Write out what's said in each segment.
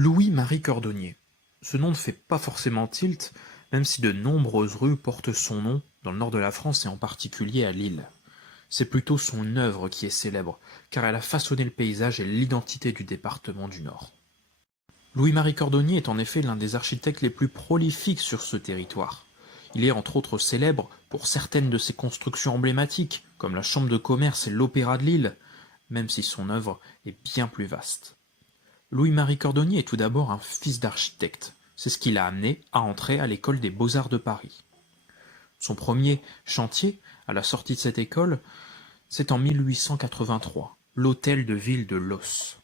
Louis-Marie Cordonnier. Ce nom ne fait pas forcément tilt, même si de nombreuses rues portent son nom dans le nord de la France et en particulier à Lille. C'est plutôt son œuvre qui est célèbre, car elle a façonné le paysage et l'identité du département du Nord. Louis-Marie Cordonnier est en effet l'un des architectes les plus prolifiques sur ce territoire. Il est entre autres célèbre pour certaines de ses constructions emblématiques, comme la Chambre de commerce et l'Opéra de Lille, même si son œuvre est bien plus vaste. Louis-Marie Cordonnier est tout d'abord un fils d'architecte. C'est ce qui l'a amené à entrer à l'école des Beaux-Arts de Paris. Son premier chantier, à la sortie de cette école, c'est en 1883, l'hôtel de ville de Los.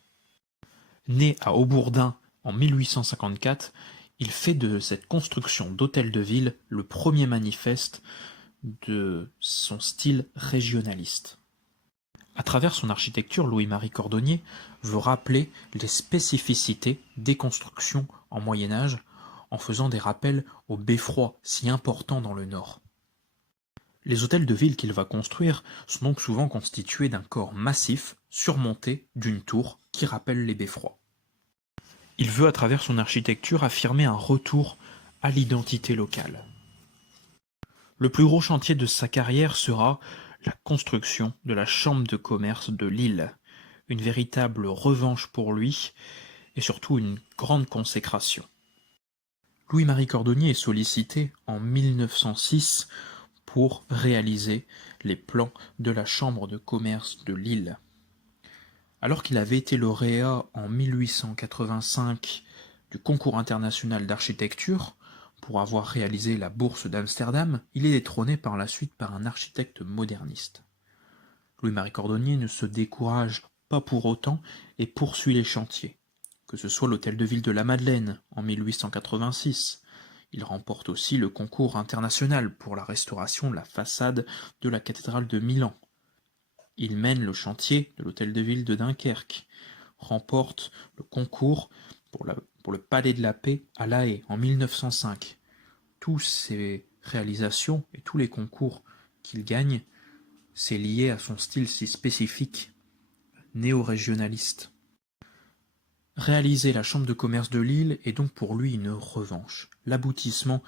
Né à Aubourdin en 1854, il fait de cette construction d'hôtel de ville le premier manifeste de son style régionaliste. À travers son architecture, Louis-Marie Cordonnier veut rappeler les spécificités des constructions en Moyen-Âge en faisant des rappels au beffroi si important dans le Nord. Les hôtels de ville qu'il va construire sont donc souvent constitués d'un corps massif surmonté d'une tour qui rappelle les beffrois. Il veut à travers son architecture affirmer un retour à l'identité locale. Le plus gros chantier de sa carrière sera la construction de la Chambre de commerce de Lille, une véritable revanche pour lui et surtout une grande consécration. Louis-Marie Cordonnier est sollicité en 1906 pour réaliser les plans de la Chambre de commerce de Lille. Alors qu'il avait été lauréat en 1885 du concours international d'architecture, pour avoir réalisé la bourse d'Amsterdam, il est détrôné par la suite par un architecte moderniste. Louis-Marie Cordonnier ne se décourage pas pour autant et poursuit les chantiers, que ce soit l'hôtel de ville de la Madeleine en 1886. Il remporte aussi le concours international pour la restauration de la façade de la cathédrale de Milan. Il mène le chantier de l'hôtel de ville de Dunkerque, remporte le concours pour le Palais de la Paix à La Haye en 1905. Toutes ces réalisations et tous les concours qu'il gagne, c'est lié à son style si spécifique, néo-régionaliste. Réaliser la Chambre de commerce de Lille est donc pour lui une revanche, l'aboutissement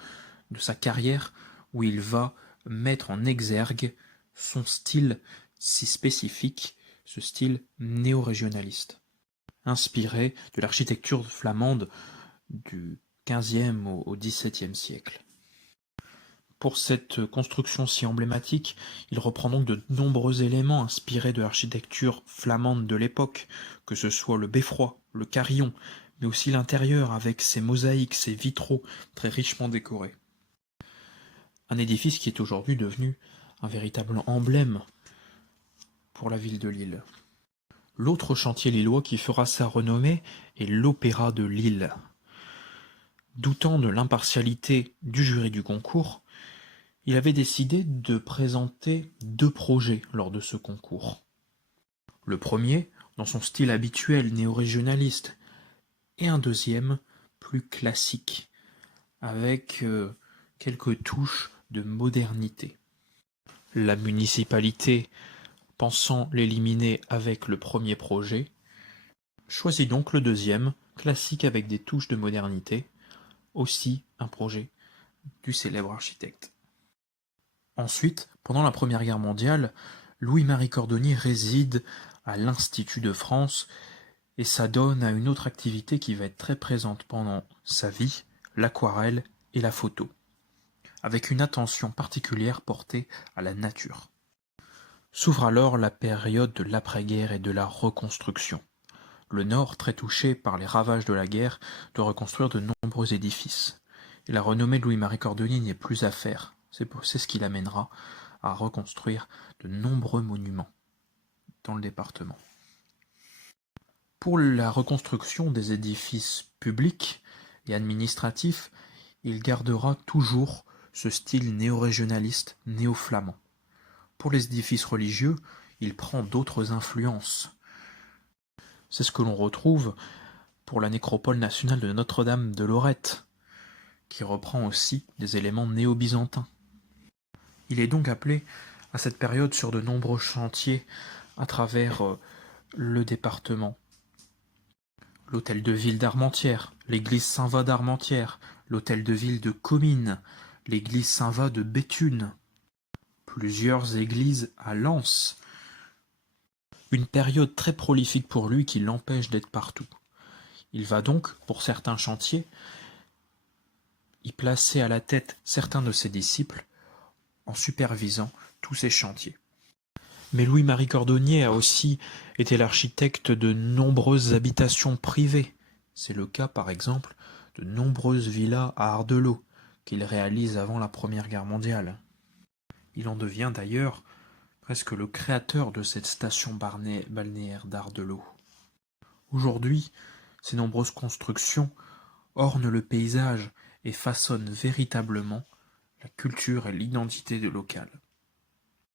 de sa carrière où il va mettre en exergue son style si spécifique, ce style néo-régionaliste, inspiré de l'architecture flamande du XVe au XVIIe siècle. Pour cette construction si emblématique, il reprend donc de nombreux éléments inspirés de l'architecture flamande de l'époque, que ce soit le beffroi, le carillon, mais aussi l'intérieur avec ses mosaïques, ses vitraux très richement décorés. Un édifice qui est aujourd'hui devenu un véritable emblème pour la ville de Lille. L'autre chantier lillois qui fera sa renommée est l'Opéra de Lille. Doutant de l'impartialité du jury du concours, il avait décidé de présenter deux projets lors de ce concours. Le premier, dans son style habituel néo-régionaliste, et un deuxième, plus classique, avec quelques touches de modernité. La municipalité, pensant l'éliminer avec le premier projet, choisit donc le deuxième, classique avec des touches de modernité, aussi un projet du célèbre architecte. Ensuite, pendant la Première Guerre mondiale, Louis-Marie Cordonnier réside à l'Institut de France et s'adonne à une autre activité qui va être très présente pendant sa vie, l'aquarelle et la photo, avec une attention particulière portée à la nature. S'ouvre alors la période de l'après-guerre et de la reconstruction. Le Nord, très touché par les ravages de la guerre, doit reconstruire de nombreux édifices. Et la renommée de Louis-Marie Cordonnier n'y est plus à faire. C'est ce qui l'amènera à reconstruire de nombreux monuments dans le département. Pour la reconstruction des édifices publics et administratifs, il gardera toujours ce style néo-régionaliste, néo-flamand. Pour les édifices religieux, il prend d'autres influences. C'est ce que l'on retrouve pour la nécropole nationale de Notre-Dame de Lorette, qui reprend aussi des éléments néo-byzantins. Il est donc appelé à cette période sur de nombreux chantiers à travers le département. l'hôtel de ville d'Armentières, l'église Saint-Va d'Armentières, l'hôtel de ville de Comines, l'église Saint-Va de Béthune, plusieurs églises à Lens. Une période très prolifique pour lui qui l'empêche d'être partout. Il va donc, pour certains chantiers, y placer à la tête certains de ses disciples en supervisant tous ces chantiers. Mais Louis-Marie Cordonnier a aussi été l'architecte de nombreuses habitations privées. C'est le cas, par exemple, de nombreuses villas à Ardelot, qu'il réalise avant la Première Guerre mondiale. Il en devient d'ailleurs presque le créateur de cette station balnéaire d'Ardelot. Aujourd'hui, ces nombreuses constructions ornent le paysage et façonnent véritablement la culture et l'identité locale.